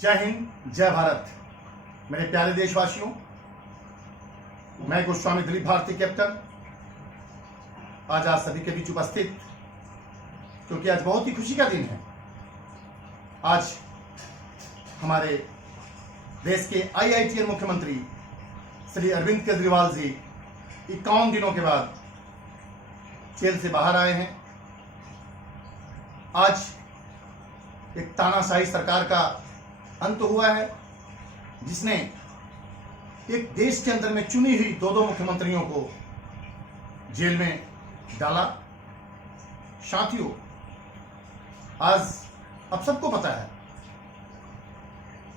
जय हिंद, जय भारत। मेरे प्यारे देशवासियों, मैं गोस्वामी दिलीप भारती कैप्टन आज आप सभी के बीच उपस्थित, क्योंकि आज बहुत ही खुशी का दिन है। आज हमारे देश के IITN मुख्यमंत्री श्री अरविंद केजरीवाल जी 51 दिनों के बाद जेल से बाहर आए हैं। आज एक तानाशाही सरकार का अंत हुआ है, जिसने एक देश के अंदर में चुनी हुई दो मुख्यमंत्रियों को जेल में डाला। साथियों, आज अब सबको पता है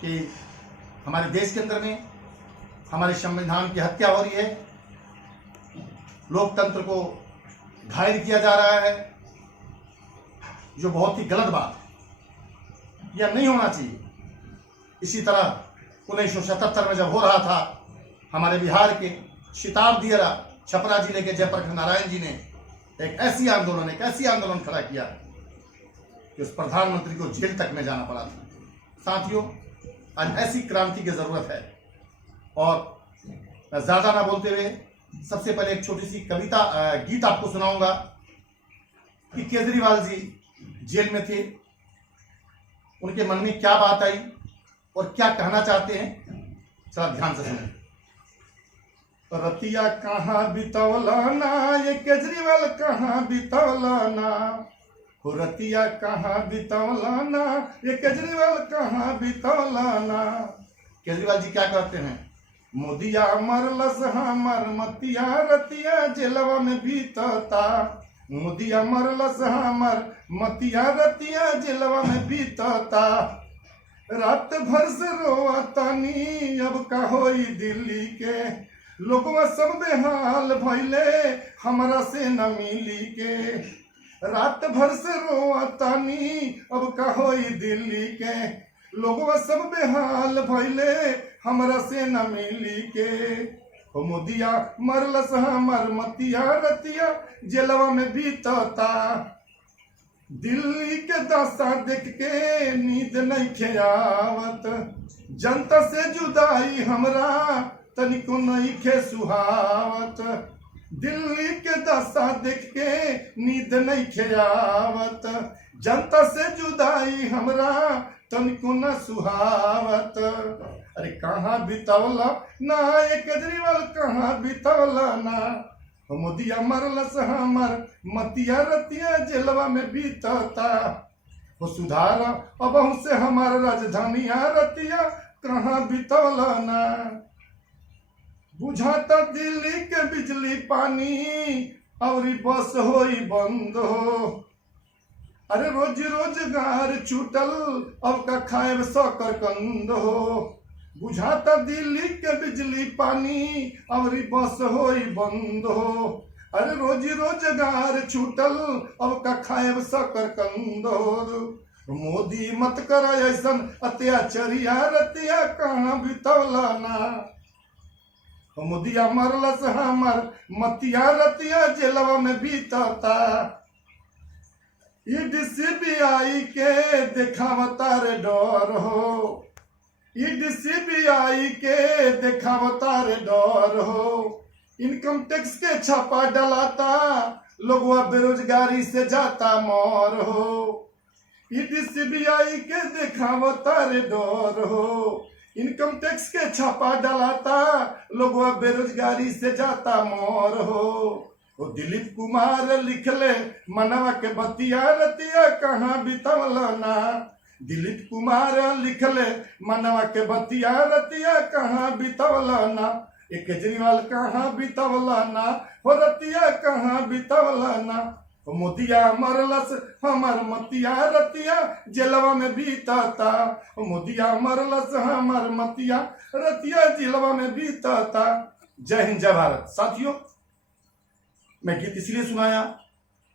कि हमारे देश के अंदर में हमारे संविधान की हत्या हो रही है, लोकतंत्र को घायल किया जा रहा है, जो बहुत ही गलत बात, यह नहीं होना चाहिए। इसी तरह 1977 में जब हो रहा था, हमारे बिहार के सिताब दियरा छपरा जिले के जयप्रकाश नारायण जी ने एक ऐसी आंदोलन खड़ा किया कि उस प्रधानमंत्री को जेल तक में जाना पड़ा था। साथियों, आज ऐसी क्रांति की जरूरत है। और मैं ज्यादा ना बोलते हुए सबसे पहले एक छोटी सी गीत आपको सुनाऊंगा कि केजरीवाल जी जेल में थे, उनके मन में क्या बात आई और क्या कहना चाहते हैं, जरा ध्यान से सुनें। रतिया कहाँ बितौलाना, ये केजरीवाल कहाँ बितौलाना, हो रतिया कहाँ बितौलाना, ये केजरीवाल कहाँ बितौलाना। केजरीवाल जी क्या कहते हैं? मोदिया मरलस हमर मतिया, रतिया जेलवा में बीतता। मोदिया मरलस हमर मतिया, रतिया जेलवा में बीतता। रात भर से रोआ तानी, अब का होई दिल्ली के लोगवा सब बेहाल भइले, हमरा से न मिली के। रात भर से रोआ तानी, अब का होई दिल्ली के लोगवा सब बेहाल भइले, हमरा से न मिली के। हो मोदिया मरलस हमर मतिया, रतिया जेलवा में बीतता। दिल्ली के दशा देख के नींद नहीं खेयावत, जनता से जुदाई हमरा तनिको नहीं खे सुहावत। दिल्ली के दशा देख के नींद नहीं खेयावत, जनता से जुदाई हमरा तनिको न सुहावत। अरे कहाँ बितौला ना ये केजरीवाल, कहाँ बितौला ना। मोदिया मरलस हमर मतिया, रतिया जेलवा में बीतता। हो सुधार अब से हमार राजधानिया, रतिया कहाँ बितौला ना। बुझाता दिल्ली के बिजली पानी, और बस होई बंद हो। अरे रोज रोजगार छूटल, अब का खाए सकर कंद हो। बुझाता दिल्ली के बिजली पानी, और बस होई बंद हो। अरे रोज रोजगार छूटल, अब का खाए सकर कंद हो। मोदी मत कर ऐसन अत्याचारिया, रतिया कहाँ बितौला ना। मोदिया मरलस हमर मतिया, रतिया जेलवा में बीतता। ईडी CBI के देखावता रे डर हो, ईडी CBI के देखावता रे डर हो। इनकम टैक्स के छापा डलाता, लोगवा बेरोजगारी से जाता मर हो। ईडी CBI के देखावता रे डर हो, इनकम टैक्स के छापा डलाता, लोगवा बेरोजगारी से जाता मोर हो। दिलीप कुमार लिखले मनवा के बतिया, रतिया कहाँ बितौला ना। दिलीप कुमार लिखले मनवा के बतिया, रतिया कहाँ बितौला ना। ये केजरीवाल कहाँ बितौला ना, हो रतिया कहाँ बितौला ना। मोदिया मरलस हमर मतिया, रतिया जेलवा में बीतता। मोदिया मरलस हमर मतिया, रतिया जेलवा में बीतता। जय हिंद, जय भारत। साथियों, मैं गीत इसलिए सुनाया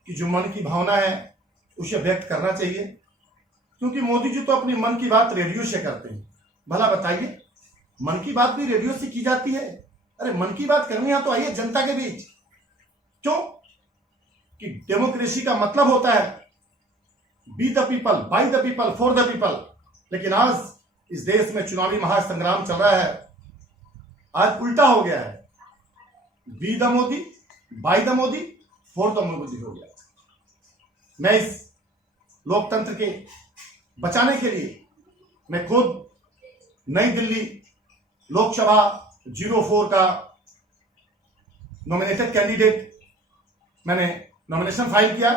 कि जो मन की भावना है उसे व्यक्त करना चाहिए, क्योंकि मोदी जी तो अपनी मन की बात रेडियो से करते हैं। भला बताइए, मन की बात भी रेडियो से की जाती है? अरे मन की बात करनी है तो आइए जनता के बीच। क्यों? कि डेमोक्रेसी का मतलब होता है be the people, by the people, for the people. लेकिन आज इस देश में चुनावी महासंग्राम चल रहा है, आज उल्टा हो गया है। Be the Modi, by the Modi, for the Modi हो गया। मैं इस लोकतंत्र के बचाने के लिए मैं खुद नई दिल्ली लोकसभा 04 का नॉमिनेटेड कैंडिडेट मैंने नॉमिनेशन फाइल किया।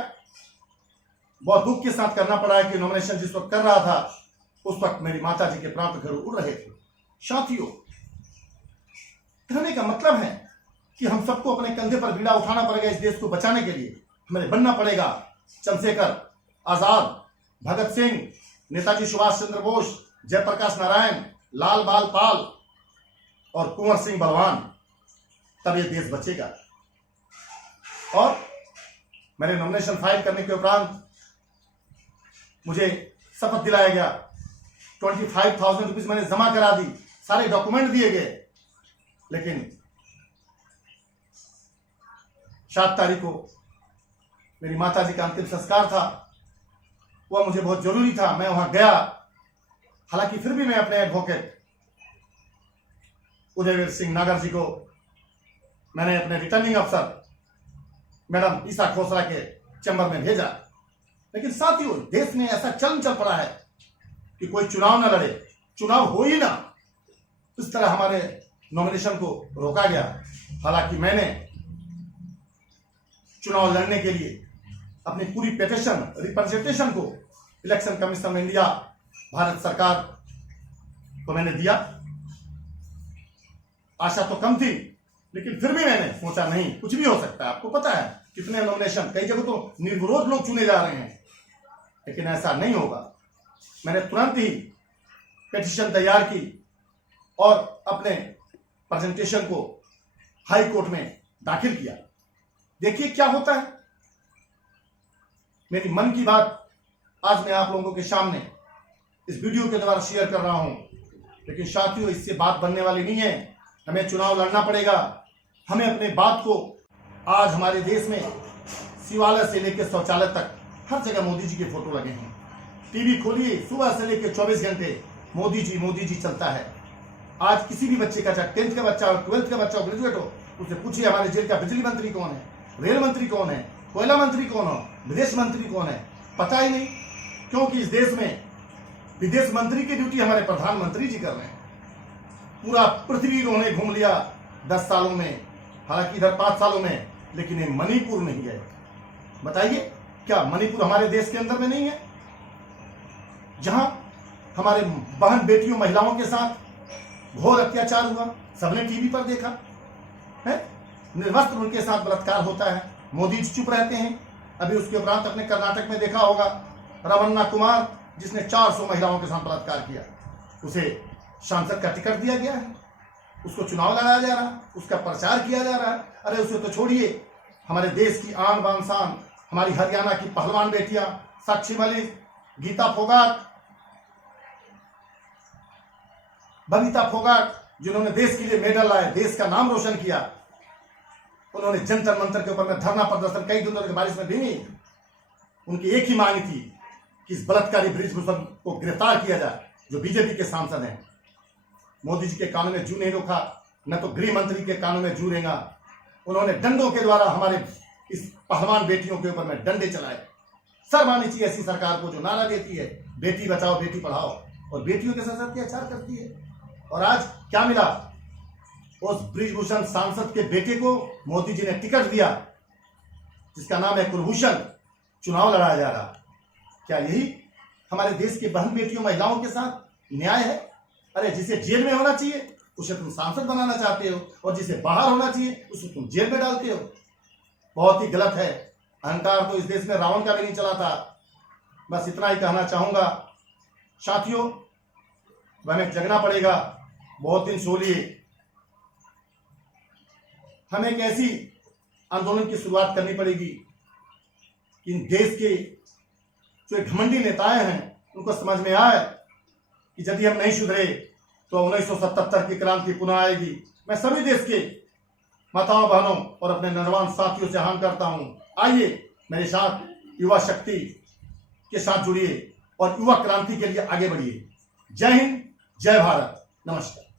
बहुत दुख के साथ करना पड़ा है कि नॉमिनेशन जिस वक्त कर रहा था उस वक्त मेरी माता जी के प्राण घर उड़ रहे थे। साथियों, कहने का मतलब है कि हम सबको अपने कंधे पर बीड़ा उठाना पड़ेगा। इस देश को बचाने के लिए हमें बनना पड़ेगा चंद्रशेखर आजाद, भगत सिंह, नेताजी सुभाष चंद्र बोस, जयप्रकाश नारायण, लाल बाल पाल और कुंवर सिंह बलवान, तब ये देश बचेगा। और मैंने नॉमिनेशन फाइल करने के उपरांत मुझे शपथ दिलाया गया। 25,000 रुपीज मैंने जमा करा दी, सारे डॉक्यूमेंट दिए गए, लेकिन 7 तारीख को मेरी माता जी का अंतिम संस्कार था, वह मुझे बहुत जरूरी था, मैं वहां गया। हालांकि फिर भी मैं अपने एडवोकेट उदयवीर सिंह नागर जी को मैंने अपने रिटर्निंग अफसर मैडम ईसा खोसला के चैम्बर में भेजा। लेकिन साथियों, देश में ऐसा चलन चल पड़ा है कि कोई चुनाव न लड़े, चुनाव हो ही ना, इस तरह हमारे नॉमिनेशन को रोका गया। हालांकि मैंने चुनाव लड़ने के लिए अपनी पूरी पिटीशन रिप्रेजेंटेशन को election commission of India Bharat सरकार को मैंने दिया। आशा तो कम थी, लेकिन फिर भी मैंने सोचा नहीं, कुछ भी हो सकता है। आपको पता है कितने नॉमिनेशन, कई जगह तो निर्विरोध लोग चुने जा रहे हैं, लेकिन ऐसा नहीं होगा। मैंने तुरंत ही पिटीशन तैयार की और अपने प्रेजेंटेशन को हाई कोर्ट में दाखिल किया। देखिए क्या होता है। मेरी मन की बात आज मैं आप लोगों के सामने इस वीडियो के द्वारा शेयर कर रहा हूं, लेकिन साथियों, इससे बात बनने वाली नहीं है। हमें चुनाव लड़ना पड़ेगा। हमें अपने बात को, आज हमारे देश में शिवालय से लेकर शौचालय तक हर जगह मोदी जी के फोटो लगे हैं। टीवी खोलिए, सुबह से लेकर 24 घंटे मोदी जी चलता है। आज किसी भी बच्चे का, चाहे 10th का बच्चा हो, 12th का बच्चा हो, ग्रेजुएट हो, उससे पूछिए हमारे जेल का बिजली मंत्री कौन है, रेल मंत्री कौन है, कोयला मंत्री कौन हो, विदेश मंत्री कौन है, पता ही नहीं। क्योंकि इस देश में विदेश मंत्री की ड्यूटी हमारे प्रधानमंत्री जी कर रहे हैं। पूरा पृथ्वी उन्होंने घूम लिया 10 सालों में, हालांकि इधर 5 सालों में, लेकिन ये मणिपुर नहीं गए। बताइए, क्या मणिपुर हमारे देश के अंदर में नहीं है, जहां हमारे बहन बेटियों महिलाओं के साथ घोर अत्याचार हुआ, सबने टीवी पर देखा है। निर्वस्त्र उनके साथ बलात्कार होता है, मोदी जी चुप रहते हैं। अभी उसके उपरांत अपने कर्नाटक में देखा होगा रमन्ना कुमार, जिसने 400 महिलाओं के साथ बलात्कार किया, उसे सांसद का टिकट दिया गया है, उसको चुनाव लड़ाया जा रहा है, उसका प्रचार किया जा रहा है। अरे उसे तो छोड़िए, हमारे देश की आन बान शान, हमारी हरियाणा की पहलवान बेटियां साक्षी मलिक, गीता फोगाट, बबीता फोगाट, जिन्होंने देश के लिए मेडल लाए, देश का नाम रोशन किया, उन्होंने जंतर मंतर के ऊपर में धरना प्रदर्शन कई दिनों की बारिश में भी। उनकी एक ही मांग थी कि इस बलात्कारी बृजभूषण को गिरफ्तार किया जाए, जो बीजेपी के सांसद हैं। मोदी जी के कानून में जू नहीं रोका, न तो गृह मंत्री के कानून में जू रहेगा। उन्होंने डंडों के द्वारा हमारे इस पहलवान बेटियों के ऊपर में डंडे चलाए। शर्म आनी चाहिए ऐसी सरकार को जो नारा देती है बेटी बचाओ बेटी पढ़ाओ, और बेटियों के साथ अत्याचार करती है। और आज क्या मिला, उस बृजभूषण सांसद के बेटे को मोदी जी ने टिकट दिया, जिसका नाम है कुलभूषण, चुनाव लड़ाया जा रहा। क्या यही हमारे देश के बहन बेटियों महिलाओं के साथ न्याय है? अरे जिसे जेल में होना चाहिए उसे तुम सांसद बनाना चाहते हो, और जिसे बाहर होना चाहिए उसे तुम जेल में डालते हो। बहुत ही गलत है। अहंकार तो इस देश में रावण का भी नहीं चला था। बस इतना ही कहना चाहूंगा साथियों, हमें जगना पड़ेगा। बहुत दिन सो लिए। हमें एक ऐसी आंदोलन की शुरुआत करनी पड़ेगी कि इन देश के जो घमंडी नेताएं हैं उनको समझ में आए कि यदि हम नहीं सुधरे तो 1977 की क्रांति पुनः आएगी। मैं सभी देश के माताओं बहनों और अपने नौजवान साथियों से आह्वान करता हूं, आइए मेरे साथ युवा शक्ति के साथ जुड़िए और युवा क्रांति के लिए आगे बढ़िए। जय हिंद, जय भारत, नमस्कार।